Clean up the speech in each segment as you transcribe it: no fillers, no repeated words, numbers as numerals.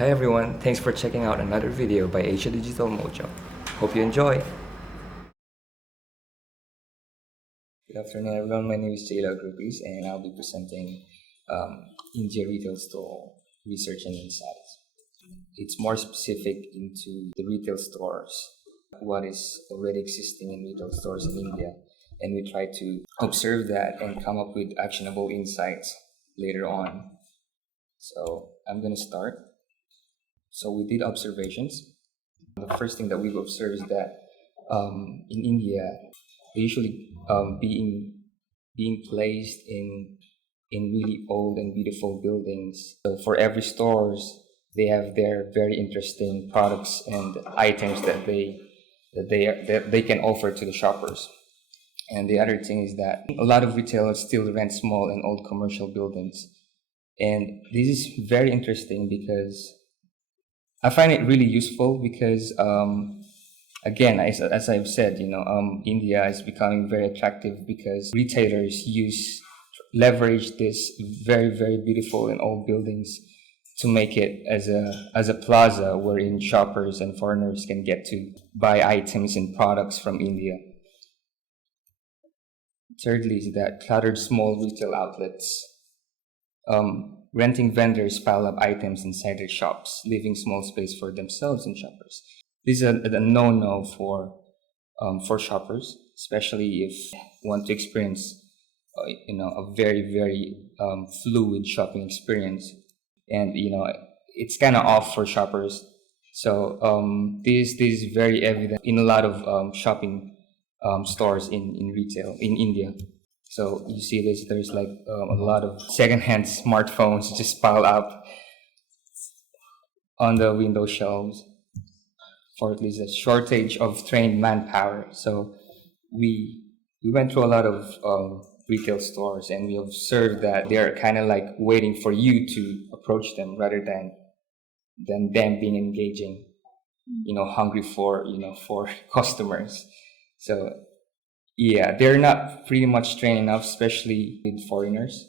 Hi everyone, thanks for checking out another video by Asia Digital Mojo. Hope you enjoy! Good afternoon everyone, my name is Jayla Groupies and I'll be presenting India Retail Store Research and Insights. It's more specific into the retail stores, what is already existing in retail stores in India, and we try to observe that and come up with actionable insights later on. So I'm going to start. So we did observations. The first thing that we've observed is that in India, they usually being placed in really old and beautiful buildings. So for every stores, they have their very interesting products and items that they can offer to the shoppers. And the other thing is that a lot of retailers still rent small and old commercial buildings. And this is very interesting because I find it really useful because, again, as I've said, India is becoming very attractive because retailers leverage this very, very beautiful and old buildings to make it as a plaza wherein shoppers and foreigners can get to buy items and products from India. Thirdly is that cluttered small retail outlets. Renting vendors pile up items inside their shops, leaving small space for themselves and shoppers. This is a no-no for shoppers, especially if you want to experience a very, very fluid shopping experience, and it's kind of off for shoppers. So this is very evident in a lot of shopping stores in retail in India. So you see there's like a lot of secondhand smartphones just piled up on the window shelves. Fourthly, is a shortage of trained manpower. So we went through a lot of retail stores and we observed that they're kind of like waiting for you to approach them rather than them being engaging, hungry for customers. So yeah, they're not pretty much trained enough, especially with foreigners,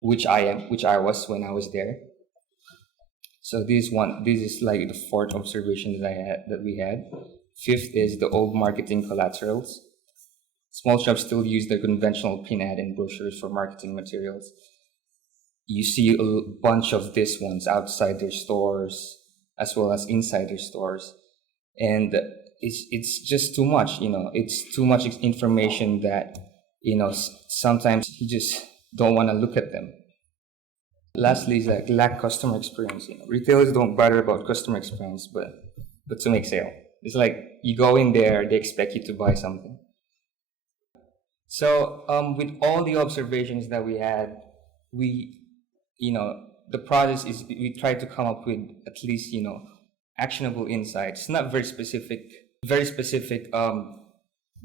which I was when I was there. So this is like the fourth observation that we had. Fifth is the old marketing collaterals. Small shops still use the conventional pin ad and brochures for marketing materials. You see a bunch of these ones outside their stores as well as inside their stores, and it's just too much. It's too much information that sometimes you just don't want to look at them. Lastly is like lack customer experience. Retailers don't bother about customer experience, but to make sale. It's like you go in there, they expect you to buy something. So with all the observations that we had, the process is we try to come up with at least actionable insights. Not very specific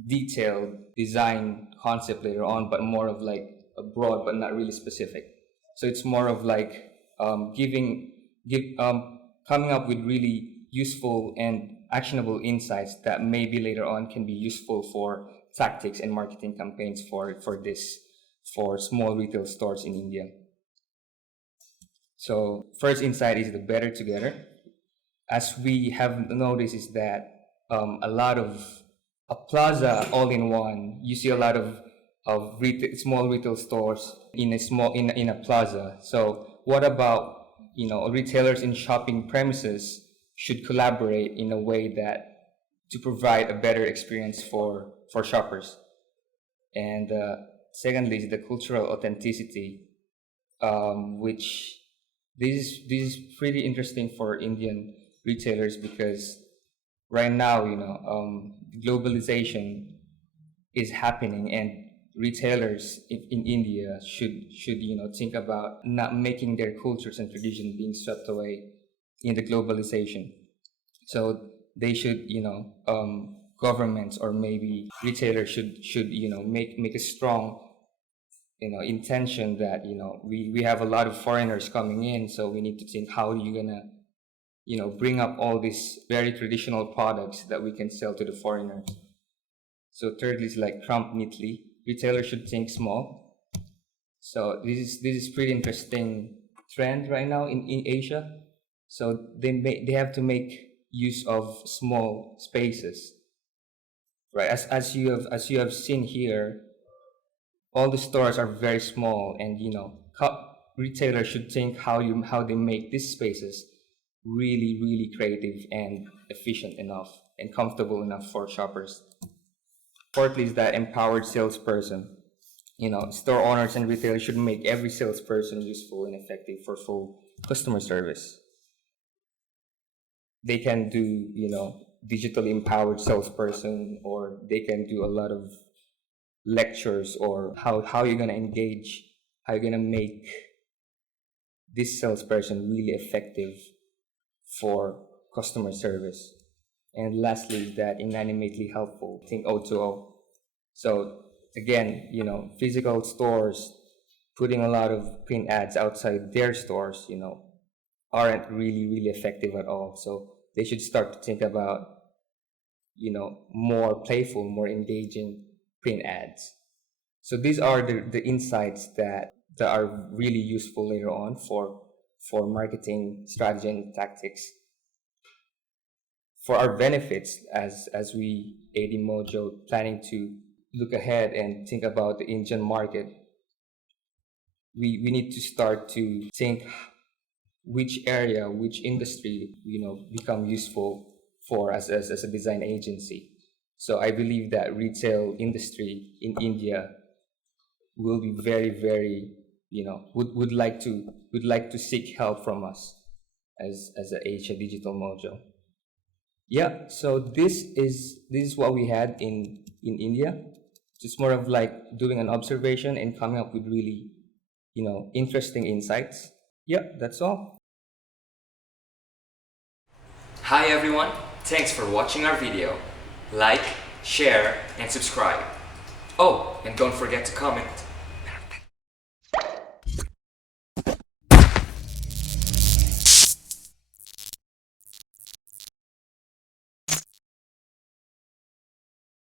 detailed design concept later on, but more of like a broad but not really specific. So it's more of like coming up with really useful and actionable insights that maybe later on can be useful for tactics and marketing campaigns for small retail stores in India. So first insight is the better together. As we have noticed is that a lot of a plaza all-in-one. You see a lot of small retail stores in a plaza. So what about retailers in shopping premises should collaborate in a way that to provide a better experience for shoppers. And secondly is the cultural authenticity, which this is pretty interesting for Indian retailers because right now, globalization is happening, and retailers in India should think about not making their cultures and tradition being swept away in the globalization. So they should, governments or maybe retailers should make a strong intention that we have a lot of foreigners coming in, so we need to think how are you gonna bring up all these very traditional products that we can sell to the foreigners. So thirdly is like trump neatly. Retailers should think small. So this is pretty interesting trend right now in Asia. So they have to make use of small spaces, right? As you have seen here, all the stores are very small, and retailers should think how they make these spaces really creative and efficient enough and comfortable enough for shoppers. Fourthly is that empowered salesperson. Store owners and retailers should make every salesperson useful and effective for full customer service. They can do, digitally empowered salesperson, or they can do a lot of lectures, or how you're gonna engage, how you're gonna make this salesperson really effective for customer service. And lastly is that inanimmately helpful. Think O2O. So again, physical stores putting a lot of print ads outside their stores, aren't really effective at all. So they should start to think about, more playful, more engaging print ads. So these are the insights that are really useful later on for marketing strategy and tactics. For our benefits, as we ADMOJO planning to look ahead and think about the Indian market, we need to start to think which area, which industry, become useful for us as a design agency. So I believe that retail industry in India will be very, would like to seek help from us as a Asia Digital Mojo. Yeah, so this is what we had in India. It's more of like doing an observation and coming up with really, interesting insights. Yeah, that's all. Hi everyone, thanks for watching our video. Like, share, and subscribe. Oh, and don't forget to comment.